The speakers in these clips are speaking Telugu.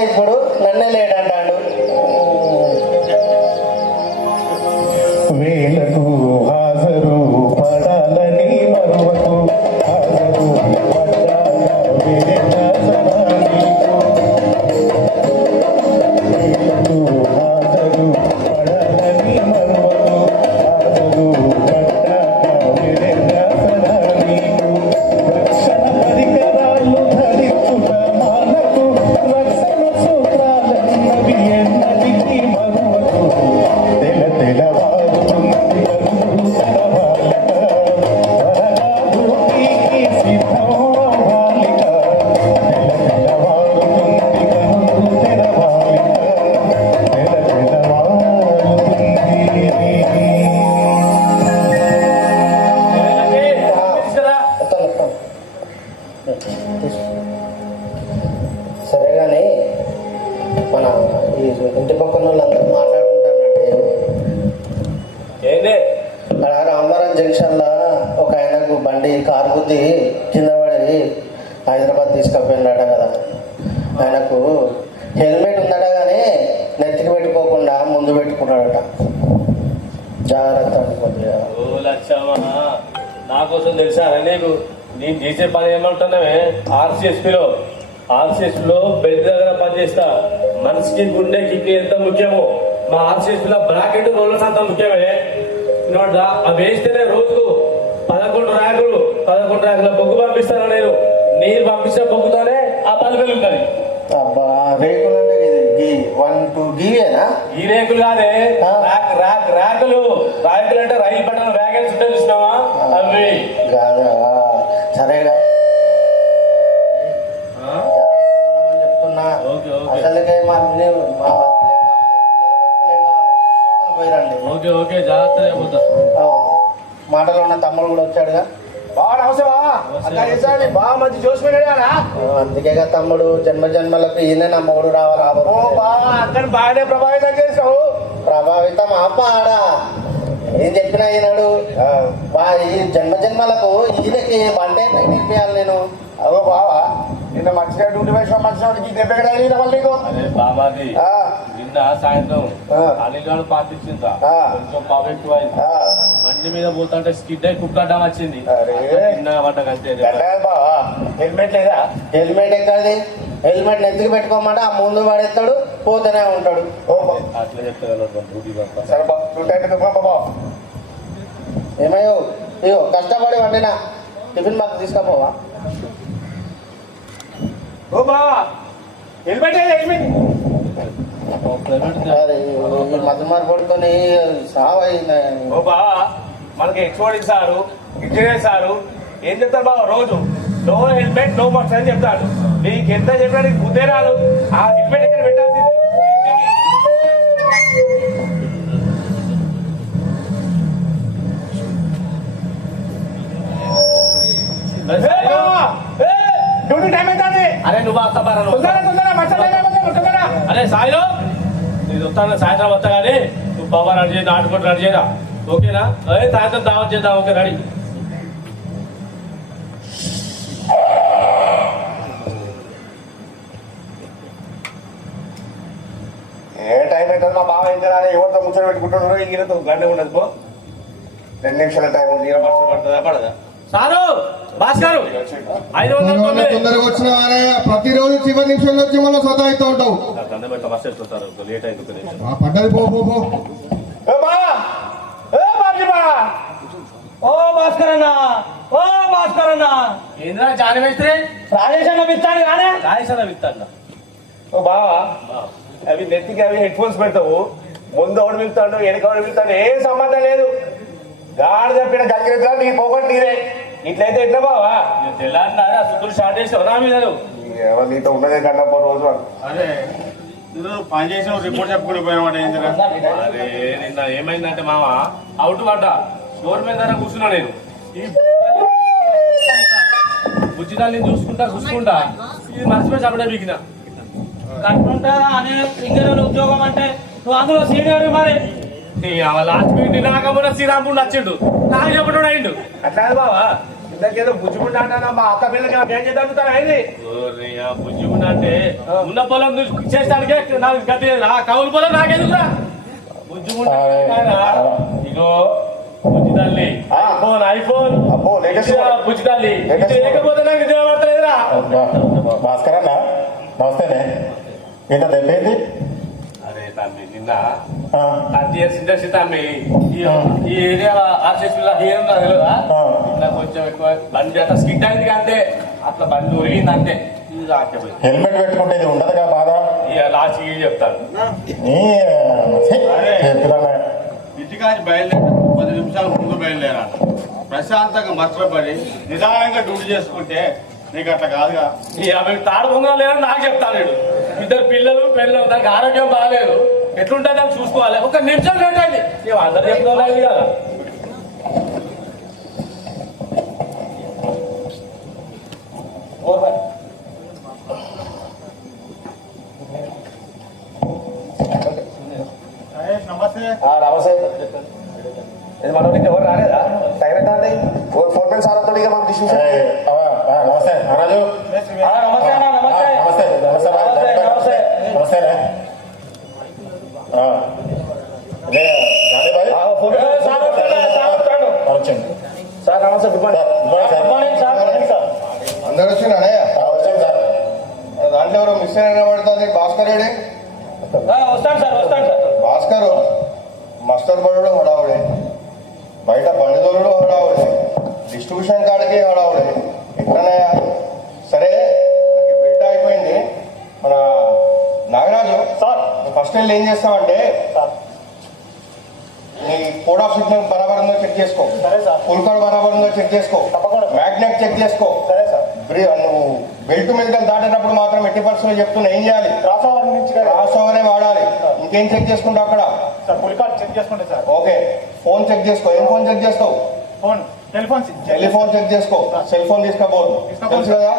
ఇప్పుడు ఆర్సిఎస్పిలో బ్రాకెట్ రోలర్స్ అంత ముఖ్యమే. నోట్ రా- అవి వేస్తేనే రోజుకు పదకొండు ర్యాకులు పదకొండు ర్యాకుల బొగ్గు పంపిస్తాను నేను. నీరు పంపిస్తే బొగ్గుతోనే ఆ పని అబ్బా రేకులు ఈ రేకులు కాదే. ర్యాకులు. అంటే రైలు పట్టిన వ్యాగన్స్ ఉంటాయి చూసినావా? అవి. కాదా? సరేగా ఓకే ఓకే జాగ్రత్తగా పోతా. ఆ, మాటలో ఉన్న తమ్ముడు కూడా వచ్చాడుగా. బాగా అవసరమా బాగా మంచి ఆ, అందుకేగా తమ్ముడు జన్మ జన్మలకు ఈయన నా మొగుడు రావాలి. అక్కడ బాగానే ప్రభావితం చేసావు ప్రభావితం ఆపాడా? ఏం చెప్పినా ఈనాడు? ఈ జన్మ జన్మలకు ఈయనకి వంటే నేర్పియాలి నేను? అదో బావా నిన్న మంచిగా డ్యూటీ వేసిన మంచి వాడికి దెబ్బ ఎక్కడ నీకు? బాబాది ఆ, నిన్న సాయంత్రం పాటించిందా? ఆ. కొంచెం పవర్ ఎక్కువ. బండి మీద పోతుంటే స్కిడ్ అయి కుక్కడ్డం వచ్చింది. హెల్మెట్ లేదా? హెల్మెట్ ఎక్కడిది? హెల్మెట్ నెత్తికి పెట్టుకోమంటే ఆ ముందు పడేస్తాడు పోతూనే ఉంటాడు. అట్లా చెప్తే డ్యూటీ పంపా సరే బా నువ్వు టైం ఎందుకు బా, బా ఏమయ్యో? అయ్యో కష్టపడి వండినా టిఫిన్ మాకు తీసుకపోవా? ఓ బావా హెల్మెట్ లేదా హెల్మెట్? అరే, ఈ పడుకొని సావైంది ఓ బావా మనకి ఎక్స్పోర్ట్ సారు ఇంజనీర్ సారు ఏం చెప్తారు బావ రోజు? నో హెల్మెట్ నో మర్క్స్ అని చెప్తాడు నీకు ఎంత చెప్పినా నీకు బుద్ధే రాదు. ఆ హెల్మెట్ వస్తాను సాయంత్రం వస్తా కానీ నువ్వు బాబా రెడీ చేయి నాటుకుంటూ రెడీ చేయరా? ఓకేనా? అదే సాయంత్రం దావత్ చేద్దాం? Okay ready. ఏ టైం అవుతుంది మా బావ ఎవరితో ముచ్చట పెట్టుకుంటున్నారో ఈయనతో గంట ఉండదు పో. రెండు నిమిషాల టైం ఉంది పడుతుందా? పడదా? సారు! భాస్కర్ ఐదు వందల తొందరగా వచ్చిన ప్రతిరోజు చివరి నిమిషంలో వచ్చి ఉంటావు దండం పెట్ట బస్ వేసుకుంటారు లేట్ అయింది పడ్డది పో పో పో. ఏ బావ ఏ బాజీ బావ ఓ భాస్కర్ అన్న ఓ భాస్కర్ అన్న. ఏంద్రా జాని మేస్త్రి? రాజేష్ అన్న పిస్తాడు కానీ? రాయసన విత్తాడు ఓ బావా అవి నెత్తికి అవి హెడ్ ఫోన్స్ పెడతావు. ముందు ఒకటి పిలుతాడు వెనక ఒకటి పిలుతాడు ఏం సంబంధం లేదు. గాడి చెప్పిన గంగిరెద్దులా నీ పోగొట్టు నీరే ఇట్లయితే ఎట్లా బావా? తెల్లారినారా? సుతులు స్టార్ట్ చేసి నా మీద నువ్వు. ఎవరు నీతో ఉన్నదే గంటపో రోజు అని. అరే నువ్వు పని చేసిన రిపోర్ట్ చెప్పుకుంటూ పోయినమాట ఏందిరా? అరే నిన్న ఏమైందంటే మామ అవుట్ పడ్డా స్టోర్ మీద కూర్చున్నా నేను. ఈ బుజ్జిదాన్ని చూసుకుంటా చూసుకుంటా. ఇది మర్చిపోయి చెప్పడే బీకిన కట్టుకుంటా అనే సింగర్ ఉద్యోగం అంటే నువ్వు అందులో సీనియర్ మరి? లాస్ట్ మీట్ రాకమున్న శ్రీరాముడు నచ్చిండు. నాకు చెప్పడం అయిండు. అట్లా బావా. ఇంతకేదో అంటానా మా ఏం చేద్దాం అయింది ఓరి ఆ బుజ్జిగుండ అంటే ఉన్న పొలం చేస్తానికే నాకు గతి. ఆ కౌలు పొలం నాకెందుకురా? బుజ్జిగుండ ఇగో బుజ్జి తల్లి ఐఫోన్ ఐఫోన్. అబ్బో, latest ఇచ్చిరా model. బుజ్జి తల్లి. Latest ఇది లేకపోతే నాకు నిద్ర పడతలేదురా. భాస్కర్ అన్న నమస్తేనే. ఏంటో అరే తమ్మి నిన్న తమ్మి ఈ ఏరియా ఆర్సిఎస్ హీరో ఆ. ఇట్లా కొంచెం ఎక్కువ బండి అట్లా స్కిడ్ అయింది అంతే అట్లా బండి ఉరిగింది అంతే హెల్మెట్ పెట్టుకుంటే ఇది ఉండదుగా బాధ లాస్ట్ చెప్తాను. ఇంటికాంచి బయలుదేరి పది నిమిషాల ముందు బయలుదేరా ప్రశాంతంగా మర్చిపోయి నిదానంగా డ్యూటీ చేసుకుంటే నీకు అట్లా కాదుగా తాడు పొంగడం లేదని నాకు చెప్తాను. ఇద్దరు పిల్లలు పిల్లలు దానికి ఆరోగ్యం బాగాలేదు. ఎట్లుంటుంది అని చూసుకోవాలి. ఒక నిమిషం అయింది. ఇక అందరు కదా? నమస్తే. నమస్తే. ఇది మనోడికి? భాస్కర్ ఏడే ఆ, వస్తాడు సార్ వస్తాడు సార్. భాస్కర్ మస్తర్ బడుడు హడావుడే. బయట బండిదోరుడు హడావుడే. డిస్ట్రిబ్యూషన్ కాడికి హడావుడే. ఎక్కడనయ్యా సరే నాకు బెల్ట్ అయిపోయింది మన నాగరాజు సార్. ఫస్ట్ వెళ్ళి ఏం చేస్తామంటే నీ కోడ్ ఆఫ్ సిగ్నల్ బరాబర్ ఉందో చెక్ చేసుకో. సరే సార్. ఫుల్ కార్డ్ బరాబర్ ఉందో చెక్ చేసుకో. తప్పకుండా. మ్యాగ్నెట్ చెక్ చేసుకో. సరే సార్. నువ్వు బెల్ట్ మీద దాటినప్పుడు మాత్రం ఎట్టి పరిస్థితుల్లో చెప్తున్నా ఏం చేయాలి? క్రాస్ ఓవర్ నుంచి క్రాస్ ఓవరే వాడాలి. ఇంకేం చెక్ చేసుకుంటావు అక్కడ? సార్ ఫుల్ కార్డ్ చెక్ చేసుకుంటే సార్. ఓకే. ఫోన్ చెక్ చేసుకో. ఏం ఫోన్ చెక్ చేస్తావు? ఫోన్ టెలిఫోన్ టెలిఫోన్ చెక్ చేసుకో. సెల్ ఫోన్ తీసుకోబోదు. తెలుసు కదా?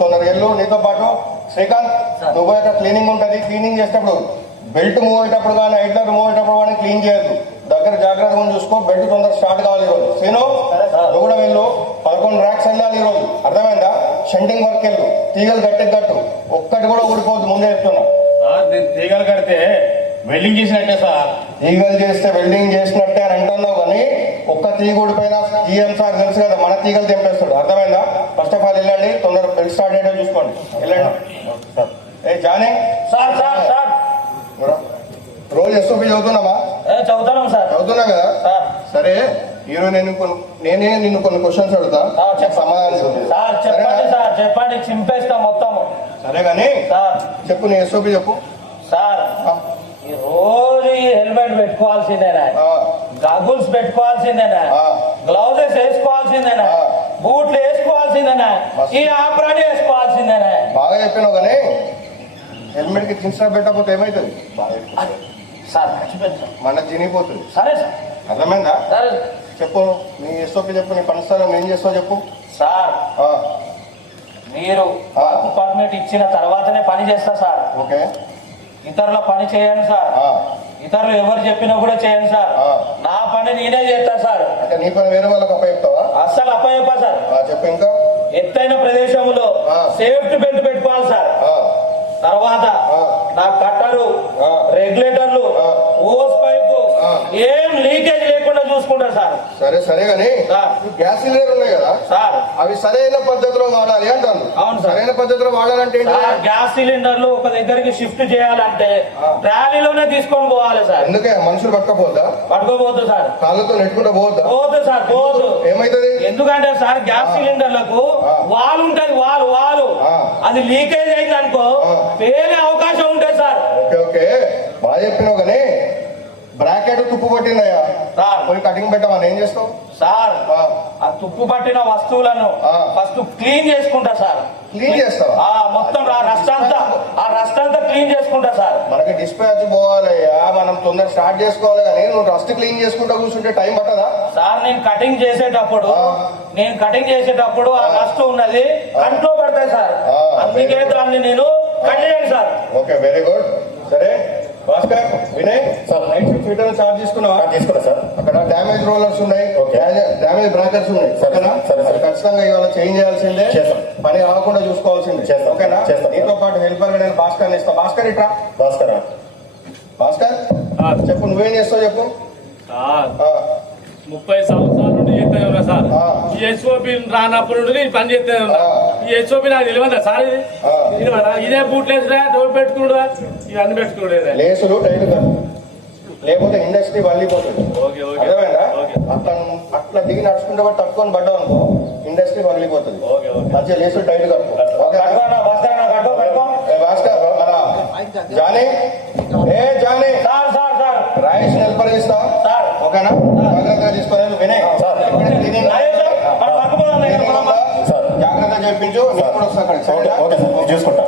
తొందరగా వెళ్ళు. నీతో పాటు శ్రీకాంత్ నువ్వు అక్కడ క్లీనింగ్ ఉంటుంది. క్లీనింగ్ చేసేటప్పుడు బెల్ట్ మూవ్ అయ్యేటప్పుడు కానీ హైట్లర్ మూవ్ అయ్యేటప్పుడు కానీ క్లీన్ చేయొద్దు. దగ్గర జాగ్రత్తగా చూసుకో. బెల్ట్ తొందరగా స్టార్ట్ కావాలి ఈరోజు. సీను నువ్వు కూడా వెళ్ళు. పదకొండు ర్యాక్స్ వెళ్ళాలి ఈరోజు. షంటింగ్ వర్క్ వెళ్ళు తీగలు గట్టి కట్టు. ఒక్కటి కూడా ఊడిపోద్దు ముందే చెప్తున్నా. సార్ నేను తీగలు కడితే వెల్డింగ్ చేసినట్టే సార్. తీగలు చేస్తే వెల్డింగ్ చేసినట్టే అని అంటున్నావు కానీ ఒక్క తీగ ఊడిపోయినా ఈఎం సార్ తెలుసు కదా మన తీగలు తెంపేస్తాడు. అర్థమైందా? ఫస్ట్ ఆఫ్ ఆల్ వెళ్ళండి తొందరగా బెల్ట్ స్టార్ట్ అయ్యేటో చూసుకోండి. వెళ్ళండి. ఏ జానీ? Sir sir sir. రోజు ఎస్ఓపి చదువుతున్నావా? ఏ, చదువుతున్నాం సార్. చదువుతున్నా కదా? సరే. ఈరోజు నేను కొన్ని నేనే నిన్ను కొన్ని క్వశ్చన్స్ అడుగుతా. సమాధానం. సార్ చెప్పండి చింపేస్తాం మొత్తము. సరే కానీ సార్. చెప్పు నీ ఎస్ఓపి చెప్పు. సార్ ఈ రోజు ఈ హెల్మెట్ పెట్టుకోవాల్సిందేనా గగుల్స్ పెట్టుకోవాల్సిందేనా. గ్లౌజెస్ వేసుకోవాల్సిందేనా. బూట్లు వేసుకోవాల్సిందేనా. ఈ ఆపరాన్ని వేసుకోవాల్సిందేనా బాగా చెప్పినావు కానీ హెల్మెట్కి కింద పెట్టకపోతే ఏమవుతుంది సార్ మన చినిగిపోతుంది సరే సార్. అర్థమైందా? సరే. చెప్పు. నీ ఎస్ఓపి చెప్పు నీ పని స్థలం ఏం చేస్తావు చెప్పు. సార్ మీరు పర్మిట్ ఇచ్చిన తర్వాతనే పని చేస్తా సార్. ఓకే. ఇతరుల పని చేయండి సార్. ఇతరులు ఎవరు చెప్పినా కూడా చేయండి సార్. నా పని నేనే చేస్తా సార్. అంటే నీ పని వేరే వాళ్ళకి అప్ప చెప్తావా అస్సలు అప్పయ్యప్ప సార్. చెప్పు ఇంకా. ఎత్తైన ప్రదేశంలో. సేఫ్టీ బెల్ట్ పెట్టుకోవాలి సార్. తర్వాత. నా కట్టలు. రెగ్యులేటర్లు. ఓస్. ఏం లీకేజ్ లేకుండా చూసుకుంటా సార్. సరే సరే ఆ. గ్యాస్ సిలిండర్ ఉన్నాయి కదా? సార్. అవి సరైన పద్ధతిలో వాడాలి అంటాను అవును సార్. సరైన పద్ధతిలో వాడాలంటే గ్యాస్ సిలిండర్లు ఒక దగ్గరికి షిఫ్ట్ చేయాలంటే. ట్రాలీలోనే తీసుకొని పోవాలి సార్. ఎందుకే? మనుషులు పట్టకపోద్దా? పట్టుకోబోతు సార్. కాళ్ళతో నెట్టుకుంటూ పోవద్దా? పోదు సార్ పోదు. ఏమైతుంది? ఎందుకంటే సార్ గ్యాస్. సిలిండర్లకు. వాల్ ఉంటది వాల్ వాలు. అది లీకేజ్ అయింది అనుకో. పేలే అవకాశం ఉంటుంది సార్. Okay okay. బాగా చెప్పినావు కానీ బ్రాకెట్ తుప్పు పట్టిందయ్యా. సార్. పోయి కటింగ్ పెట్టమని ఏం చేస్తావు? సార్ ఆ, తుప్పు పట్టిన వస్తువులను. ఫస్ట్ క్లీన్ చేసుకుంటా సార్. క్లీన్ చేస్తావా? ఆ మొత్తం ఆ రస్ట్ అంతా ఆ రస్ట్ అంతా క్లీన్ చేసుకుంటా సార్. మనకి డిస్పాచ్ పోవాలయ్యా మనం తొందరగా స్టార్ట్ చేసుకోవాలి కానీ నువ్వు రస్ట్ క్లీన్ చేసుకుంటా కూర్చుంటే టైం పట్టదా? సార్ నేను కటింగ్ చేసేటప్పుడు. నేను కటింగ్ చేసేటప్పుడు ఆ రస్ట్ ఉన్నది కంట్లో పడతాయి సార్. అందుకే. దాన్ని నేను కట్ చేయండి sir. Okay very good Bhaskar Vinay sir. Night shift fitter charge తీసుకున్నావా? ఆ, తీసుకున్నా సార్. అక్కడ డ్యామేజ్ రోలర్స్ ఉన్నాయి. ఓకే. డ్యామేజ్ బ్రాకర్స్ ఉన్నాయి. సరే, ఓకేనా? సరే, సరే. అది ఖచ్చితంగా ఇవాళ చేంజ్ చేయాల్సిందే. చేస్తాం. పని కాకుండా చూసుకోవాల్సిందే. చేస్తాం. ఓకేనా? చేస్తాం. నీతో పాటు హెల్పర్ నేను భాస్కర్ ఇస్తా. భాస్కర్ ఇట్రా. భాస్కర్. భాస్కర్ చెప్పు నువ్వేం చేస్తావు చెప్పు. ముప్పై సంవత్సరాల నుండి చేస్తానే సార్. హెచ్ఓపి రానప్పటి నుండి నేను పని చేస్తానే హెచ్ఓపి నాకు తెలియదా సార్. ఇది? ఇదే బూట్లేసురా డోర్ పెట్టుకున్నాడా ఇవన్నీ పెట్టుకున్నాడే లేసులు లేకపోతే ఇండస్ట్రీ వల్లిపోతుంది. Okay, okay. అర్థమైందా? ఓకే. అట్లా దిగి నడుచుకుంటే వాడు తట్టుకొని పడ్డావు అనుకో ఇండస్ట్రీ వల్లిపోతుంది. మంచిగా లేసులు టైట్ కట్టు ఓకేనా? ఏ భాస్కర్ మన జానీ? ఏ Johnny? Sir sir sir. Rayesh helper ఇస్తా సార్. ఓకేనా? తీసుకోవాలి వినయ్. సార్. కూడా వస్తా ఓకే సార్ చూసుకుంటా.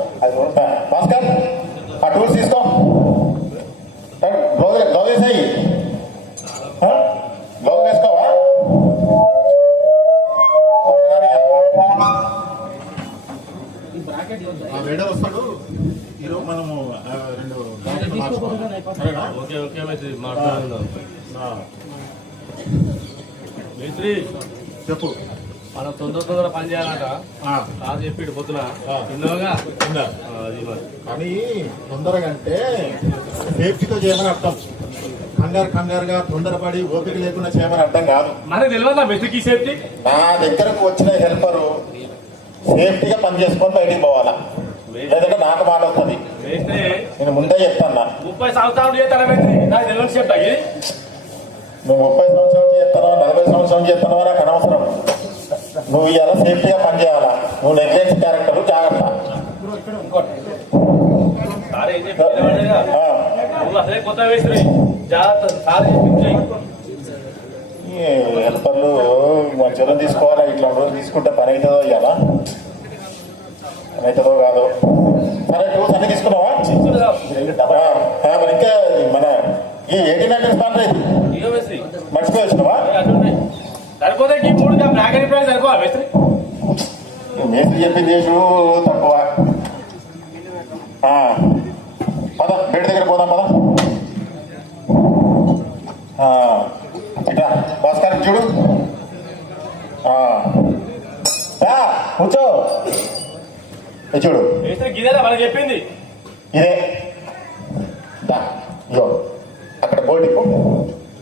సేఫ్టీతో చేయమని అర్థం. కంగారు కంగారుగా తొందరపడి ఓపిక లేకుండా చేయమని అర్థం కాదు. మనకు తెలియదా మెస్త్రికి సేఫ్టీ? నా దగ్గరకు వచ్చిన హెల్పరు సేఫ్టీగా పని చేసుకొని బయటికి పోవాలా? లేదంటే నాకు మాట వస్తుంది. నేను ముందే చెప్తాను ముప్పై సంవత్సరాలు చేస్తాను నాకు చెప్తా నువ్వు ముప్పై సంవత్సరాలు చేస్తానో నలభై సంవత్సరాలు చేస్తానో నాకు అనవసరం. నువ్వు ఇలా సేఫ్టీగా పని చేయాలా? నువ్వు నెగ్లెన్స్ క్యారెక్టర్ జాగ్రత్త. హెల్పర్లు మంచిగా తీసుకోవాలా? ఇట్లా రోజు తీసుకుంటే పని అవుతుందో ఇవ్వాలా పని అవుతుందో కాదు? సరే టూల్స్ అన్ని తీసుకున్నావా? మరి ఇంకా మన ఈ ఎయిటీన్ హండ్రెడ్ స్పాన్ ఇది మర్చిపోయినావా సరిపోతే మేస్త్రి చెప్పింది తక్కువ. పద బెడ్ దగ్గర పోదాం పద. ఇట్లా భాస్కర్ చూడు. కూర్చో. చూడు. చెప్పింది. ఇదే. అక్కడ బోర్డు ఇప్పు.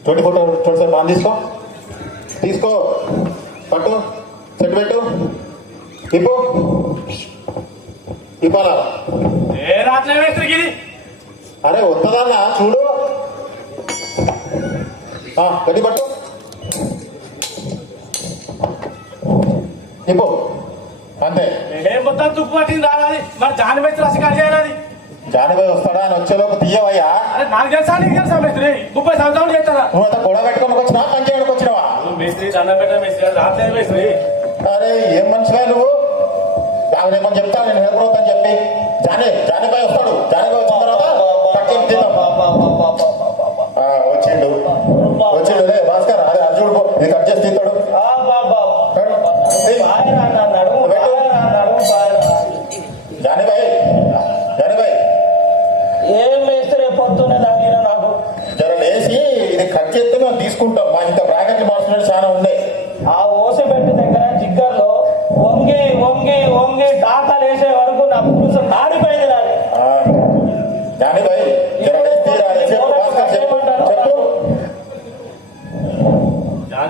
ట్వంటీ ఫోటో ట్వంటీ ఫైవ్ బాగా తీసుకో. తీసుకో. పట్టు సెట్ పెట్టు. ఇప్పు. ఇప్పాలా ఏ ఇది అరే వస్తుందన్నా చూడు. గట్టి పట్టు. ఇప్పు అంతే. నేనేం మొత్తం తుప్పు పట్టింది రావాలి మరి జాని మేస్త్రి అసలు అడిగేయాలి జానబాయ్ వస్తాడా? అని వచ్చేలోపు తీయవయ్యా. అరే నాకు తెలుసా నీకు తెలుసా మేస్త్రి? ముప్పై సంవత్సరాలు చేస్తారా? నువ్వు అంతా గొడవ పెట్టుకోనికి వచ్చినా పని చేయడానికి వచ్చినావా? మేస్త్రి దండం పెట్ట మేస్త్రి రాట్లేదు మేస్త్రి. అరే ఏం మనిషివా నువ్వు? ఆమె ఏమని చెప్తా నేను హెల్ప్ అని చెప్పి జానీ జానీబాయ్ వస్తాడు. జానీబాయ్ వచ్చిన తర్వాత తక్కువ తిందాం. ఆ, వచ్చిండు. వచ్చిండు రే భాస్కర్ అరే అర్జుడు పో. ఇది కట్ చేసి తీస్తాడు. జానీబాయ్ జానీబాయ్. ఏం మేస్త్రి పొద్దున్నే నాకు జర లేచి ఇది కట్ చేస్తే మేము తీసుకుంటాం. మా ఇంత బ్రాకెట్లు మార్చినట్టు చాలా ఉన్నాయి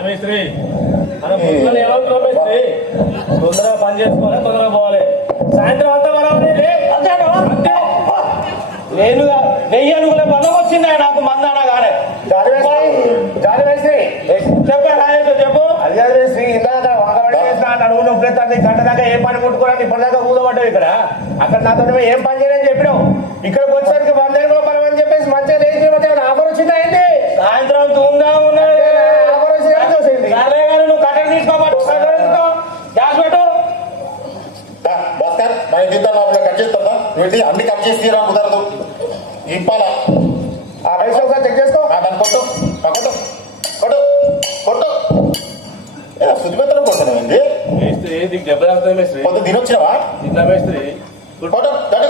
మేస్త్రి మన పొద్దున ఏమవుతున్నావు మేస్త్రి తొందరగా పని చేసుకోవాలి తొందరగా పోవాలి. సాయంత్రం అంతా అంతేనా? నేను వెయ్యి అడుగుల బలం వచ్చిందా నాకు మందాన మేస్త్రి చెప్పే అదే శ్రీ ఇందాక వంగబడి చేసిన అడుగు నొప్పి ఎత్తాంది గంట దాకా ఏం పని ముట్టుకోవడానికి ఇప్పటిదాకా ఊదబడ్డావు ఇక్కడ. అక్కడ నాతో నువ్వు ఏం పని చేయని చెప్పినావు ఇక్కడికి వచ్చేసరికి వంద కూడా పని అని చెప్పేసి మంచిగా లేచి మధ్య ఆఫర్ వచ్చిందా ఏంటి సాయంత్రం తూంగా ఉన్నది ఆఫర్ వచ్చిందా చూసింది సర్లే కానీ నువ్వు కట్టెలు తీసుకోబట్టు కట్టెలు తీసుకో గ్యాస్ పెట్టు దా, భాస్కర్ మన ఇంత లోపల కట్ వీటి అన్ని కట్ చేసి తీరా కుదరదు. ఇప్పాలా ఆ పైసలు ఒకసారి చెక్ చేసుకో. దాన్ని కొట్టు. కొట్టు. కొట్టు. కొట్టు. తాగుతుంది మేస్త్రి పొద్దు తినొచ్చినావా తిన్నా మేస్త్రి. కొట్టు. కొట్టు.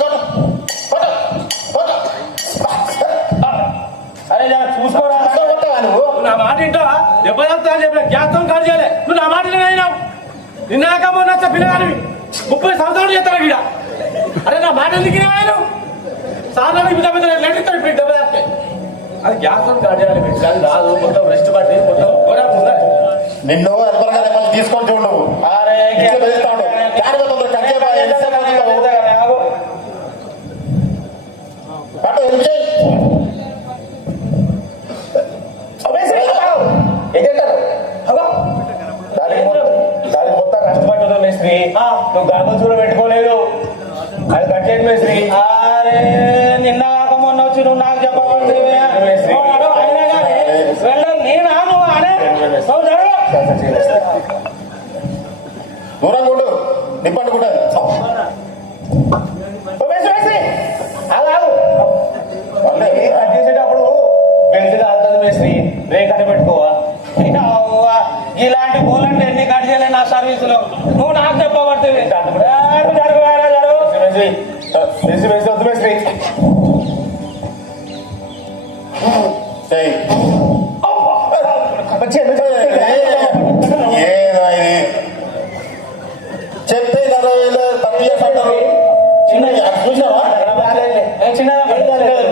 నువ్వు. నా మాట ఏంటో దెబ్బ తగ్గుతా అని చెప్పిన గ్యాస్తో కాల్ చేయాలి. నువ్వు నా మాట అయినావు నిన్నాక మొన్న వచ్చే పిల్లగానివి ముప్పై సంవత్సరాలు చేస్తాను ఇక్కడ అరే నా మాట ఎందుకు ఆయన సాధారణ పెద్ద పెద్ద లెటర్ ఇప్పుడు దెబ్బ తాకితే అది చేయాలి మీరు అది రాదు మొత్తం రెస్ట్ పట్టి మొత్తం ఘోరంగా ఉన్నది నిన్ను రేపు తీసుకొని చూడు అరే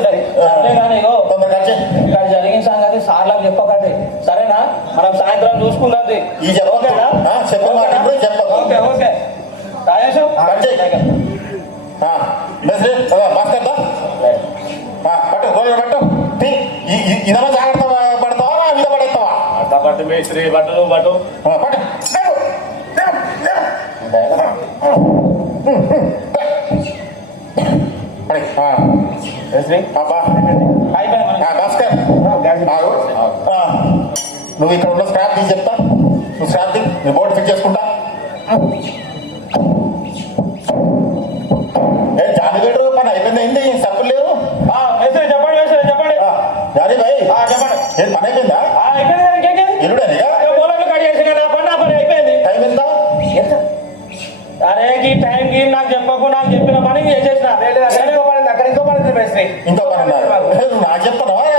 ఉంటుంది. కానీ ఇగో ఇక్కడ జరిగిన సంగతి సార్లకు చెప్పకండి. సరేనా? మనం సాయంత్రం చూసుకుందాం ఈ చెప్పొద్దు. ఆ, చెప్పు మాట ఇప్పుడు చెప్పొద్దు. Okay okay. ఆ, పట్టు గోళ్ళు పట్టు. తీ. ఇ- ఇ- ఇదమ్మా జాగ్రత్త పడతావా? మీద పడేస్తావా? అంత పట్టు మేస్త్రి. బట్టు నువ్వు బట్టు ఆ, పట్టు లేవు, లేవు, లేవు. పడి. ఆ, మేస్త్రి ఆ, బా. అయిపోయింది మనకి. ఆ, భాస్కర్ ఆగు. ఆ, నువ్వు ఇక్కడ ఉన్న స్క్రాప్ తీసి చెప్తా. నువ్వు స్క్రాప్ తీ నీ బోర్డు ఫిట్ చేసుకుంటా. ఏ జాలిగడ్డు పని అయిపోయింది. ఏంది? సబ్బులు లేవు? చెప్పండి చెప్పండి. భాయ్ చెప్పండి. ఏం పని అయిపోయిందా? అయిపోయింది ఇంకో పని నాకు భాయ్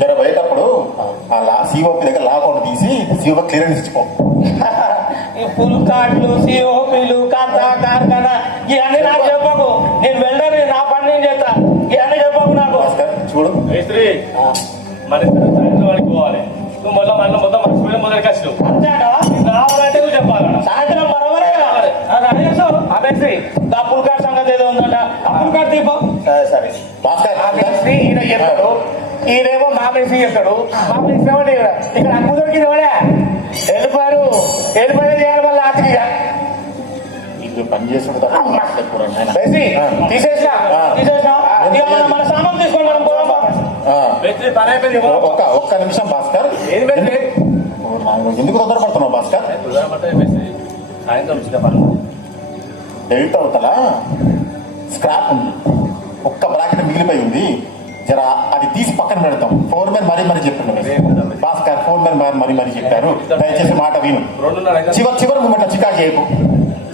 జర పోయేటప్పుడు ఆ లా సిఓపి దగ్గర లాకౌట్ తీసి సిఓపి క్లియరెన్స్ ఇచ్చిపో ఈ ఫుల్ కార్డులు సిఓపీలు కథ కార్ఖానా ఇవన్నీ నాకు చెప్పకు. నేను వెళ్ళని నా పని నేను చేస్తా. ఇవన్నీ చెప్పకు నాకు. చూడు. మేస్త్రి మరి సాయంత్రం వాడికి పోవాలి. నువ్వు మళ్ళీ మళ్ళీ మొత్తం మర్చిపోయిన మొదటి కష్టం రావాలంటే నువ్వు చెప్పాలన్నా సాయంత్రం బరవరే కావాలి ఆ మేస్త్రి ఆ ఫుల్ కార్డ్ సంగతి ఏదో ఉందంట ఆ ఫుల్ కార్డ్ దీపం సరే. భాస్కర్ ఈయన చెప్తాడు. ఈయనేమో మా మేస్త్రి చెప్తాడు. మా మేస్త్రి ఏమంటే ఇక్కడ? ఇక్కడ అక్కు దొరికింది ఎవడే? వెళ్ళిపోయారు వెళ్ళిపోయి చేయాలి మళ్ళీ ఆతికిగా ఇది పని ఆ. తీసేసినా? ఇక మనం మన సామాన్ తీసుకొని మనం. ఒక్క ఒక్క నిమిషం భాస్కర్ ఎందుకు తొందరపడుతున్నావు భాస్కర్ సాయంత్రం డెల్ట్ అవుతలా? స్క్రాప్ ఉంది. ఒక్క బ్రాకెట్ మిగిలిపోయి ఉంది. జర అది తీసి పక్కన పెడతాం. ఫోన్ మీద మరీ మరీ చెప్తున్నాను భాస్కర్ ఫోన్ మీద మరీ మరీ చెప్పారు. దయచేసి మాట విను. చివరి చివరి మూమెంట్ చికా చేయకు.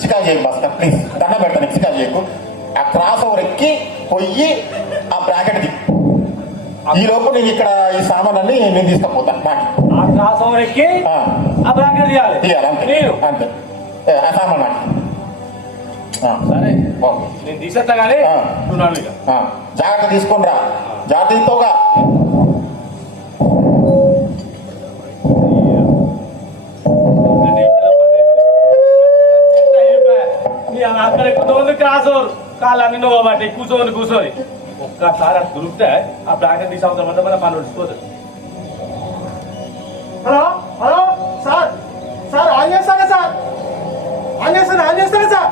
చికా చేయకు భాస్కర్ ప్లీజ్ దండ పెట్టాను చికా చేయకు. ఆ క్రాస్ ఓవర్ ఎక్కి పొయ్యి ఆ బ్రాకెట్ ది. ఈ లోపు నేను ఇక్కడ ఈ సామాన్ అన్ని నేను తీసుకపోతాను నాకు. ఆ క్లాస్ ఓవర్ ఎక్కి ఆ, బ్రాకెట్ తీయాలి. తీయాలి అంతే. అంతే. ఆ సామాన్ నాకు. సరే. నేను తీసేస్తా కానీ జాగ్రత్త తీసుకొని రా. జాగ్రత్త తీసుకోగా అక్కడ కొంతమంది క్రాస్ ఓవర్ కాళ్ళన్ని నువ్వు బట్టి కూర్చోని కూర్చొని ఒక్కసారి అది దొరికితే ఆ బ్రాకెట్ తీసి అవసరం అంటే మన పని నడిచిపోతుంది hello? Hello? Sir? Sir on చేస్తారా సార్? ఆన్ చేస్తారా? ఆన్ చేస్తారా సార్?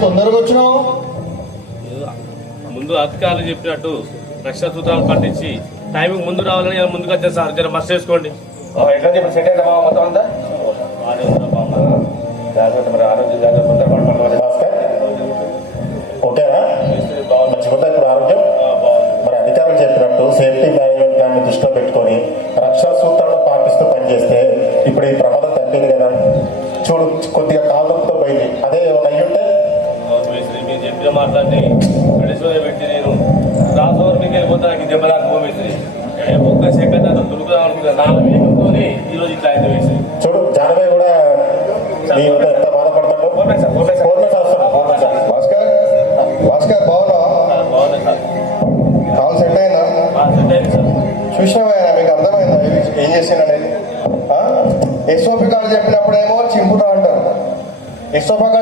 తొందరగా వచ్చినావు? ముందు అధికారులు చెప్పినట్టు రక్షణ సూత్రాలు పండించి టైమింగ్ ముందు రావాలని ముందుకు వచ్చాను సార్. జర మస్ట్ చేసుకోండి జాగ్రత్త మరి ఓకేనా? చెప్పినట్టు సేఫ్టీ దృష్టిలో పెట్టుకొని ఇప్పుడు ఈ ప్రమాదం తగ్గింది కదా. చూడు కొద్దిగా కాలు అంటే ఏమైనా అయ్యుంటే మాట్లాడి పెట్టి నేను. రాసవరం మీకు వెళ్ళిపోతానికి దెబ్బ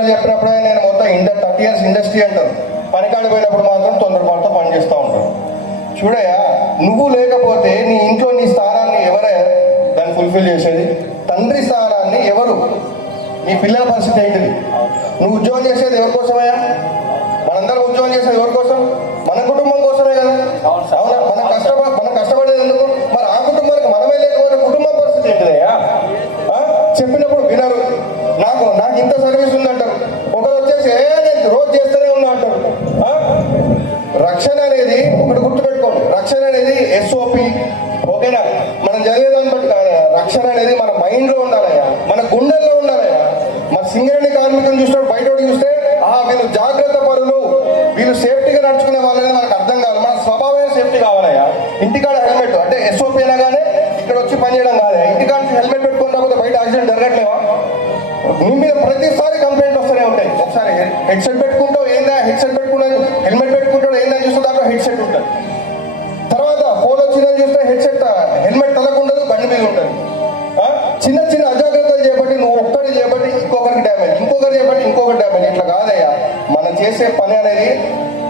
విషయాలు చెప్పినప్పుడే నేను మొత్తం ఇండస్ థర్టీ ఇయర్స్ ఇండస్ట్రీ అంటాను పనికాడ పోయినప్పుడు మాత్రం తొందరపాటుతో పని చేస్తూ ఉంటాను చూడయా నువ్వు లేకపోతే నీ ఇంట్లో నీ స్థానాన్ని ఎవరే దాన్ని ఫుల్ఫిల్ చేసేది? తండ్రి స్థానాన్ని ఎవరు? నీ పిల్లల పరిస్థితి ఏంటిది? నువ్వు ఉద్యోగం చేసేది ఎవరు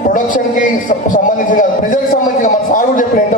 ప్రొడక్షన్కి సంబంధించి కాదు ప్రజలకు సంబంధించిన మన సార్ చెప్పిన ఎంత